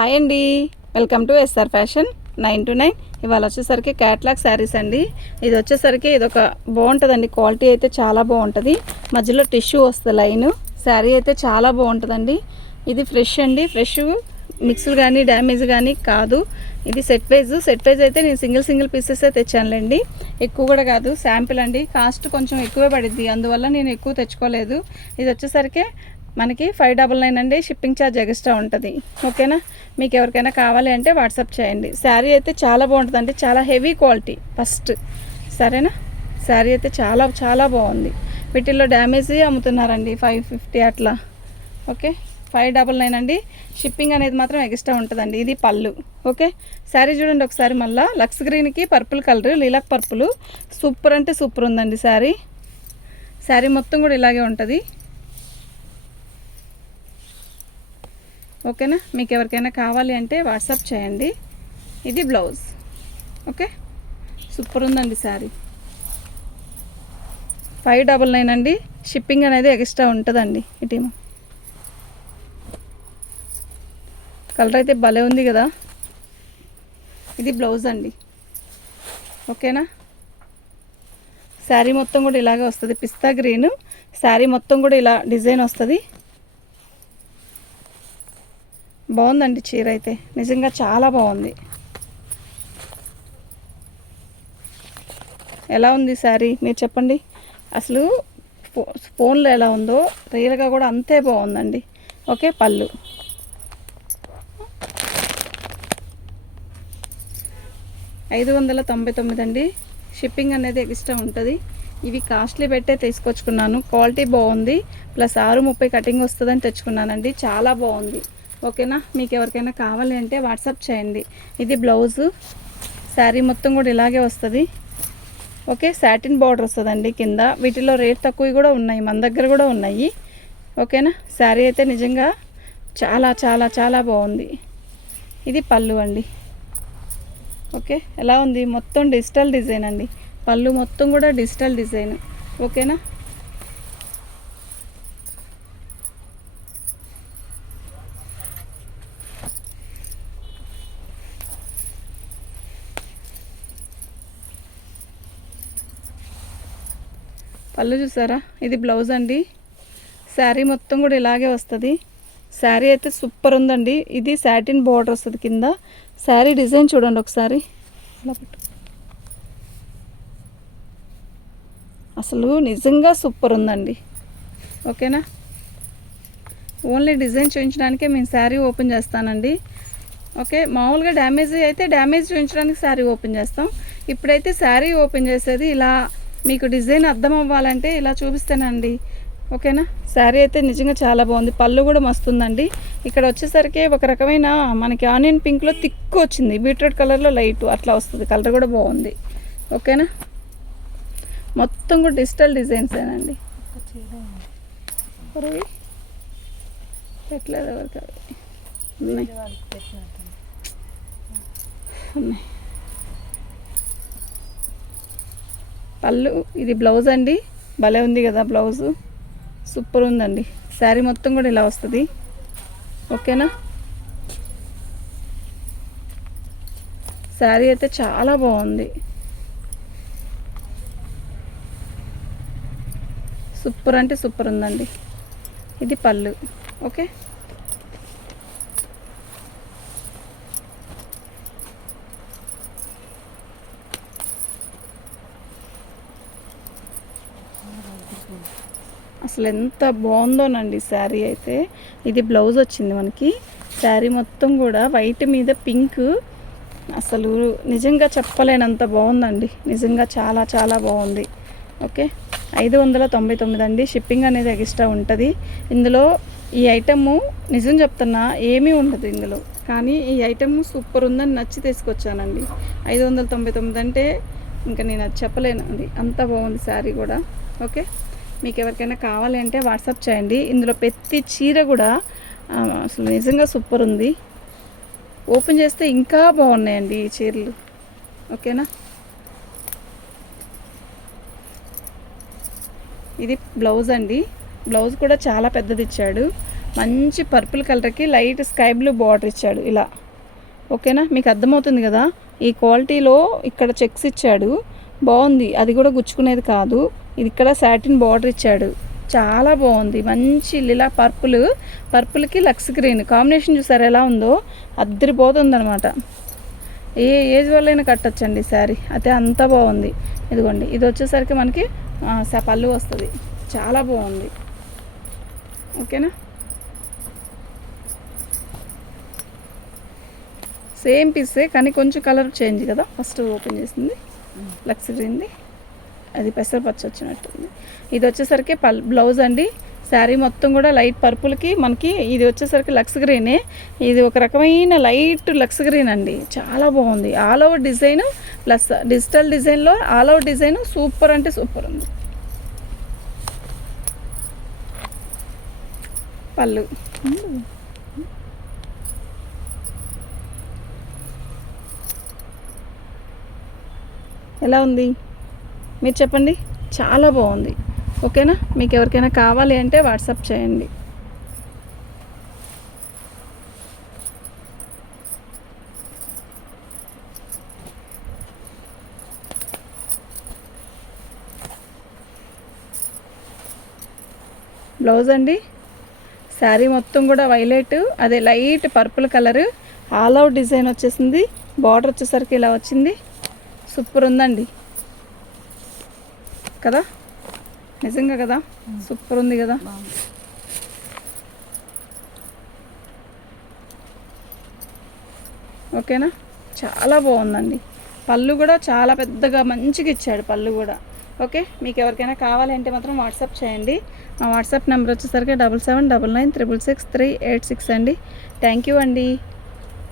Hi అండి. Welcome to SR fashion nine to nine. ఇవాళ వచ్చేసరికి క్యాట్లాగ్ శారీస్ అండి. ఇది వచ్చేసరికి ఇది ఒక బాగుంటుందండి. క్వాలిటీ అయితే చాలా బాగుంటుంది. మధ్యలో టిష్యూ వస్తుంది లైన్. శారీ అయితే చాలా బాగుంటుందండి. ఇది ఫ్రెష్ అండి. ఫ్రెష్ మిక్స్లు కానీ డ్యామేజ్ కానీ కాదు. ఇది సెట్ వైజ్. సెట్ వైజ్ అయితే నేను సింగిల్ సింగిల్ పీసెస్ తెచ్చానులేండి. ఎక్కువ కూడా కాదు. శాంపిల్ అండి. కాస్ట్ కొంచెం ఎక్కువే పడిద్ది. అందువల్ల నేను ఎక్కువ తెచ్చుకోలేదు. ఇది వచ్చేసరికి మనకి ఫైవ్ డబల్ నైన్ అండి షిప్పింగ్ ఛార్జ్ ఎక్స్ట్రా ఉంటుంది. ఓకేనా? మీకు ఎవరికైనా కావాలి అంటే వాట్సాప్ చేయండి. శారీ అయితే చాలా బాగుంటుందండి చాలా హెవీ క్వాలిటీ ఫస్ట్. సరేనా? శారీ అయితే చాలా చాలా బాగుంది. వీటిల్లో డ్యామేజ్ అమ్ముతున్నారండి ఫైవ్ ఫిఫ్టీ అట్లా. ఓకే? ఫైవ్ డబల్ నైన్ అండి షిప్పింగ్ అనేది మాత్రం ఎక్స్ట్రా ఉంటుందండి ఇది పళ్ళు. ఓకే? శారీ చూడండి ఒకసారి మళ్ళీ. లక్స్ గ్రీన్కి purple colour lilac purple. Super అంటే సూపర్ ఉందండి శారీ. శారీ మొత్తం కూడా ఇలాగే ఉంటుంది. ఓకేనా? మీకు ఎవరికైనా కావాలి అంటే వాట్సాప్ చేయండి. ఇది బ్లౌజ్. ఓకే? సూపర్ ఉందండి శారీ. ఫైవ్ డబల్ నైన్ అండి. షిప్పింగ్ అనేది ఎక్స్ట్రా ఉంటుందండి ఇటీమ కలర్ అయితే భలే ఉంది కదా? ఇది బ్లౌజ్ అండి. ఓకేనా? శారీ మొత్తం కూడా ఇలాగే వస్తుంది. పిస్తా గ్రీన్. శారీ మొత్తం కూడా ఇలా డిజైన్ వస్తుంది. బాగుందండి చీర అయితే. నిజంగా చాలా బాగుంది. ఎలా ఉంది శారీ? మీరు చెప్పండి. అసలు ఫో ఫోన్లో ఎలా ఉందో రియల్గా కూడా అంతే బాగుందండి. ఓకే పళ్ళు. ఐదు వందల తొంభై తొమ్మిది అండి. షిప్పింగ్ అనేది ఎక్స్ట్రా ఉంటుంది. ఇవి కాస్ట్లీ పెట్టే తీసుకొచ్చుకున్నాను. క్వాలిటీ బాగుంది. ప్లస్ ఆరు ముప్పై కటింగ్ వస్తుందని తెచ్చుకున్నానండి. చాలా బాగుంది. ఓకేనా? మీకు ఎవరికైనా కావాలి అంటే వాట్సాప్ చేయండి. ఇది బ్లౌజు. శారీ మొత్తం కూడా ఇలాగే వస్తుంది. ఓకే? సాటిన్ బార్డర్ వస్తుందండి కింద. వీటిలో రేట్ తక్కువ కూడా ఉన్నాయి. మన దగ్గర కూడా ఉన్నాయి. ఓకేనా? శారీ అయితే నిజంగా చాలా చాలా చాలా బాగుంది. ఇది పళ్ళు అండి. ఓకే? ఎలా ఉంది? మొత్తం డిజిటల్ డిజైన్ అండి. పళ్ళు మొత్తం కూడా డిజిటల్ డిజైన్. ఓకేనా? పళ్ళు చూసారా? ఇది బ్లౌజ్ అండి. శారీ మొత్తం కూడా ఇలాగే వస్తుంది. శారీ అయితే సూపర్ ఉందండి. ఇది సాటిన్ బార్డర్ వస్తుంది కింద. శారీ డిజైన్ చూడండి ఒకసారి. అసలు నిజంగా సూపర్ ఉందండి. ఓకేనా? ఓన్లీ డిజైన్ చూపించడానికే మేము శారీ ఓపెన్ చేస్తానండి. ఓకే? మామూలుగా డ్యామేజ్ అయితే డ్యామేజ్ చూపించడానికి శారీ ఓపెన్ చేస్తాం. ఇప్పుడైతే శారీ ఓపెన్ చేసేది ఇలా మీకు డిజైన్ అర్థం అవ్వాలంటే ఇలా చూపిస్తానండి. ఓకేనా? శారీ అయితే నిజంగా చాలా బాగుంది. పళ్ళు కూడా మస్తుందండి. ఇక్కడ వచ్చేసరికి ఒక రకమైన మనకి ఆనియన్ పింక్లో థిక్ వచ్చింది. బీట్రూట్ కలర్లో లైట్ అట్లా వస్తుంది. కలర్ కూడా బాగుంది. ఓకేనా? మొత్తం కూడా డిజిటల్ డిజైన్స్ ఏనండి. ఎట్లా పెట్టలేదు ఎవరికి. ఉన్నాయి. పళ్ళు ఇది బ్లౌజ్ అండి. భలే ఉంది కదా బ్లౌజు సూపర్ ఉందండి. శారీ మొత్తం కూడా ఇలా వస్తుంది. ఓకేనా? శారీ అయితే చాలా బాగుంది. సూపర్ అంటే సూపర్ ఉందండి. ఇది పళ్ళు. ఓకే? అసలు ఎంత బాగుందోనండి శారీ అయితే. ఇది బ్లౌజ్ వచ్చింది మనకి. శారీ మొత్తం కూడా వైట్ మీద పింక్. అసలు నిజంగా చెప్పలేనంత బాగుందండి. నిజంగా చాలా చాలా బాగుంది. ఓకే? ఐదు వందల తొంభై తొమ్మిది అండి. షిప్పింగ్ అనేది ఎక్స్ట్రా ఉంటుంది. ఇందులో ఈ ఐటము నిజం చెప్తున్నా ఏమీ ఉండదు ఇందులో. కానీ ఈ ఐటమ్ సూపర్ ఉందని నచ్చి తీసుకొచ్చానండి. ఐదు వందల తొంభై తొమ్మిది అంటే ఇంకా నేను అది చెప్పలేనండి. అంత బాగుంది శారీ కూడా. ఓకే? మీకు ఎవరికైనా కావాలి అంటే వాట్సాప్ చేయండి. ఇందులో ప్రతి చీర కూడా అసలు నిజంగా సూపర్ ఉంది. ఓపెన్ చేస్తే ఇంకా బాగున్నాయండి ఈ చీరలు. ఓకేనా? ఇది బ్లౌజ్ అండి. బ్లౌజ్ కూడా చాలా పెద్దది ఇచ్చాడు. మంచి పర్పుల్ కలర్కి లైట్ స్కై బ్లూ బార్డర్ ఇచ్చాడు ఇలా. ఓకేనా? మీకు అర్థమవుతుంది కదా? ఈ క్వాలిటీలో ఇక్కడ చెక్స్ ఇచ్చాడు. బాగుంది. అది కూడా గుచ్చుకునేది కాదు. ఇది ఇక్కడ సాటిన్ బార్డర్ ఇచ్చాడు. చాలా బాగుంది. మంచి లిలా పర్పుల్ పర్పుల్కి లక్స్ గ్రీన్. కాంబినేషన్ చూసారు ఎలా ఉందో? అద్దరిపోతుంది అనమాట ఏ ఏజ్ వాళ్ళైనా కట్టొచ్చండి శారీ. అయితే అంత బాగుంది. ఇదిగోండి. ఇది వచ్చేసరికి మనకి పళ్ళు వస్తుంది. చాలా బాగుంది. ఓకేనా? సేమ్ పీసే కానీ కొంచెం కలర్ చేంజ్ కదా. ఫస్ట్ ఓపెన్ చేసింది. లక్స్ గ్రీన్ది. అది పెసరపచ్చ వచ్చినట్టుంది. ఇది వచ్చేసరికి పల్ బ్లౌజ్ అండి. శారీ మొత్తం కూడా లైట్ పర్పుల్కి మనకి ఇది వచ్చేసరికి లక్స్ గ్రీనే. ఇది ఒక రకమైన లైట్ లక్స్ గ్రీన్ అండి. చాలా బాగుంది. All over design plus digital డిజైన్లో ఆల్ ఓవర్ డిజైన్ సూపర్ అంటే సూపర్ ఉంది. పళ్ళు. ఎలా ఉంది? మీరు చెప్పండి. చాలా బాగుంది. ఓకేనా? మీకు ఎవరికైనా కావాలి అంటే వాట్సాప్ చేయండి. బ్లౌజ్ అండి. శారీ మొత్తం కూడా వైలెట్ అదే light purple colour. All out design వచ్చేసింది. బార్డర్ వచ్చేసరికి ఇలా వచ్చింది. సూపర్ ఉందండి. కదా? నిజంగా కదా? సూపర్ ఉంది కదా? ఓకేనా? చాలా బాగుందండి. పళ్ళు కూడా చాలా పెద్దగా మంచిగా ఇచ్చాడు పళ్ళు కూడా. ఓకే? మీకు ఎవరికైనా కావాలంటే మాత్రం వాట్సాప్ చేయండి. మా వాట్సాప్ నెంబర్ వచ్చేసరికి double seven double nine triple six three eight six అండి. థ్యాంక్ యూ అండి.